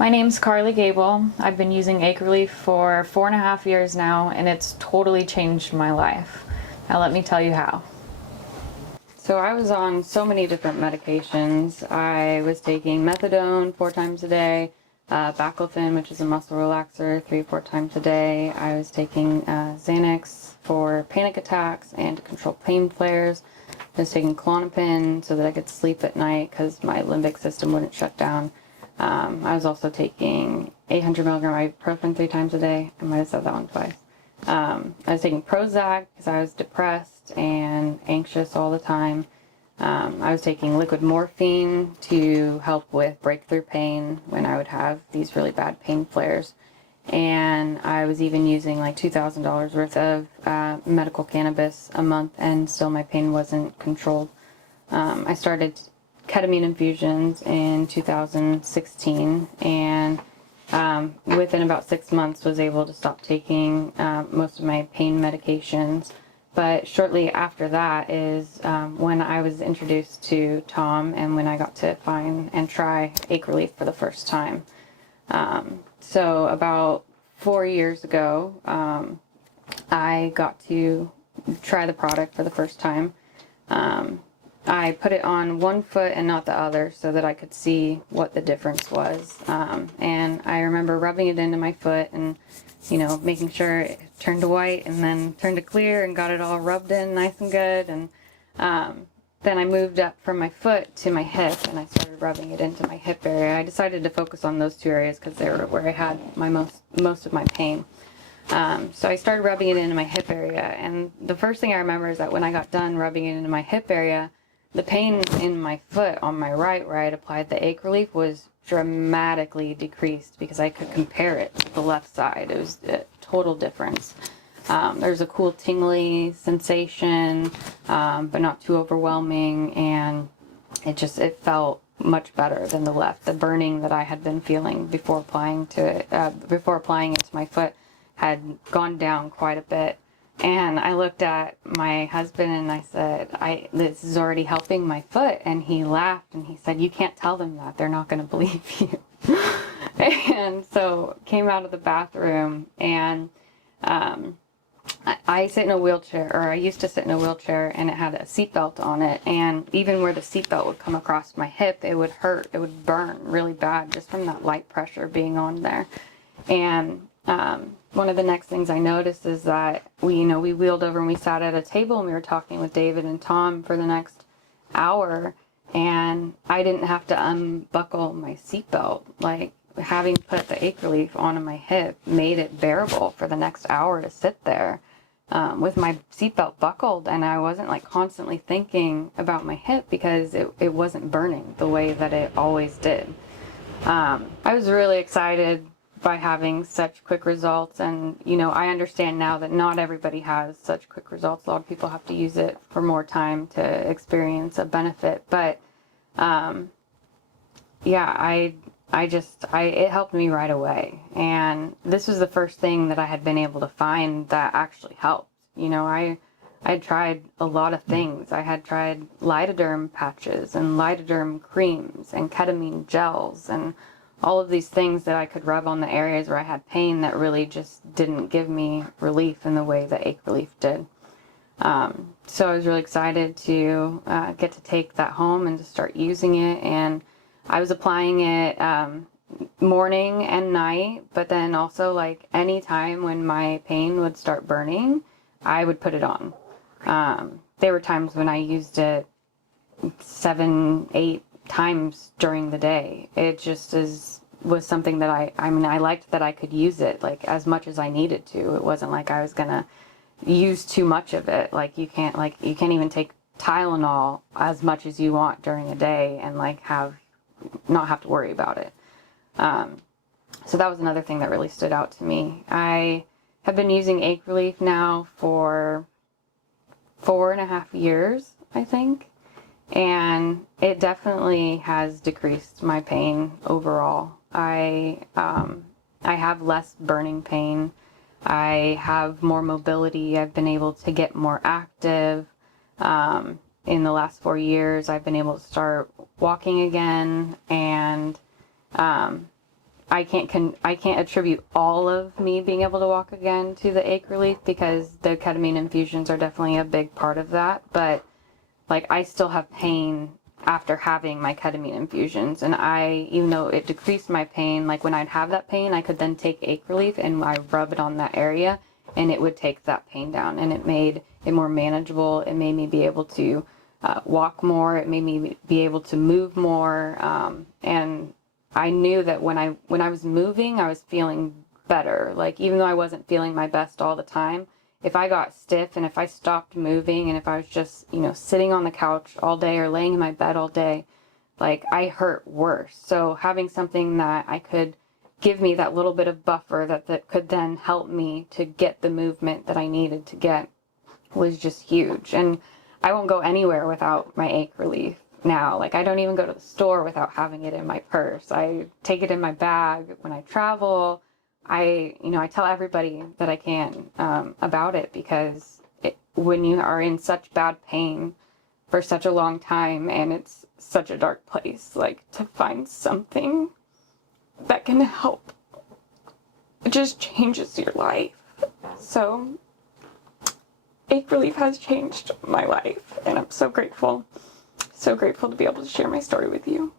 My name's Carly Gable. I've been using AcheRelief for 4.5 years now, and it's totally changed my life. Now let me tell you how. So I was on so many different medications. I was taking methadone 4 times a day, baclofen, which is a muscle relaxer, 3 or 4 times a day. I was taking Xanax for panic attacks and to control pain flares. I was taking Klonopin so that I could sleep at night because my limbic system wouldn't shut down. I was also taking 800 milligram ibuprofen 3 times a day. I might have said that one twice. I was taking Prozac because I was depressed and anxious all the time. I was taking liquid morphine to help with breakthrough pain when I would have these really bad pain flares. And I was even using like $2,000 worth of medical cannabis a month, and still my pain wasn't controlled. I started ketamine infusions in 2016, and within about 6 months was able to stop taking most of my pain medications. But shortly after that is when I was introduced to Tom, and when I got to find and try AcheRelief for the first time. So about 4 years ago, I got to try the product for the first time. I put it on one foot and not the other so that I could see what the difference was. And I remember rubbing it into my foot and, making sure it turned to white and then turned to clear and got it all rubbed in nice and good. And then I moved up from my foot to my hip and I started rubbing it into my hip area. I decided to focus on those 2 areas because they were where I had my most of my pain. So I started rubbing it into my hip area, and the first thing I remember is that when I got done rubbing it into my hip area, the pain in my foot on my right, where I had applied the AcheRelief, was dramatically decreased because I could compare it to the left side. It was a total difference. There was a cool tingly sensation, but not too overwhelming, and it felt much better than the left. The burning that I had been feeling before applying it to my foot had gone down quite a bit. And I looked at my husband and I said, this is already helping my foot. And he laughed and he said, you can't tell them that. They're not going to believe you. And so came out of the bathroom, and I sit in a wheelchair, or I used to sit in a wheelchair, and it had a seatbelt on it. And even where the seatbelt would come across my hip, it would hurt. It would burn really bad just from that light pressure being on there. And one of the next things I noticed is that we wheeled over and we sat at a table and we were talking with David and Tom for the next hour, and I didn't have to unbuckle my seatbelt. Like, having put the AcheRelief onto my hip made it bearable for the next hour to sit there with my seatbelt buckled, and I wasn't like constantly thinking about my hip because it wasn't burning the way that it always did. I was really excited by having such quick results, and I understand now that not everybody has such quick results. A lot of people have to use it for more time to experience a benefit, but it helped me right away. And this was the first thing that I had been able to find that actually helped. I had tried a lot of things. I had tried lidoderm patches and lidoderm creams and ketamine gels and all of these things that I could rub on the areas where I had pain that really just didn't give me relief in the way that AcheRelief did. So I was really excited to get to take that home and to start using it. And I was applying it morning and night, but then also like any time when my pain would start burning, I would put it on. There were times when I used it 7, 8 times during the day. It just was something that I liked that I could use it like as much as I needed to. It wasn't like I was gonna use too much of it. Like you can't even take Tylenol as much as you want during a day and like not have to worry about it. So that was another thing that really stood out to me. I have been using AcheRelief now for 4.5 years, I think. And it definitely has decreased my pain overall. I have less burning pain. I have more mobility. I've been able to get more active. In the last 4 years, I've been able to start walking again, and I can't attribute all of me being able to walk again to the AcheRelief, because the ketamine infusions are definitely a big part of that. But like, I still have pain after having my ketamine infusions, and even though it decreased my pain, like when I'd have that pain, I could then take AcheRelief and I rub it on that area, and it would take that pain down, and it made it more manageable. It made me be able to walk more. It made me be able to move more, and I knew that when I was moving, I was feeling better. Like, even though I wasn't feeling my best all the time, if I got stiff and if I stopped moving and if I was just, sitting on the couch all day or laying in my bed all day, like, I hurt worse. So having something that I could give me that little bit of buffer that could then help me to get the movement that I needed to get was just huge. And I won't go anywhere without my AcheRelief now. Like, I don't even go to the store without having it in my purse. I take it in my bag when I travel. I tell everybody that I can about it, because when you are in such bad pain for such a long time and it's such a dark place, like, to find something that can help, it just changes your life. So AcheRelief has changed my life, and I'm so grateful to be able to share my story with you.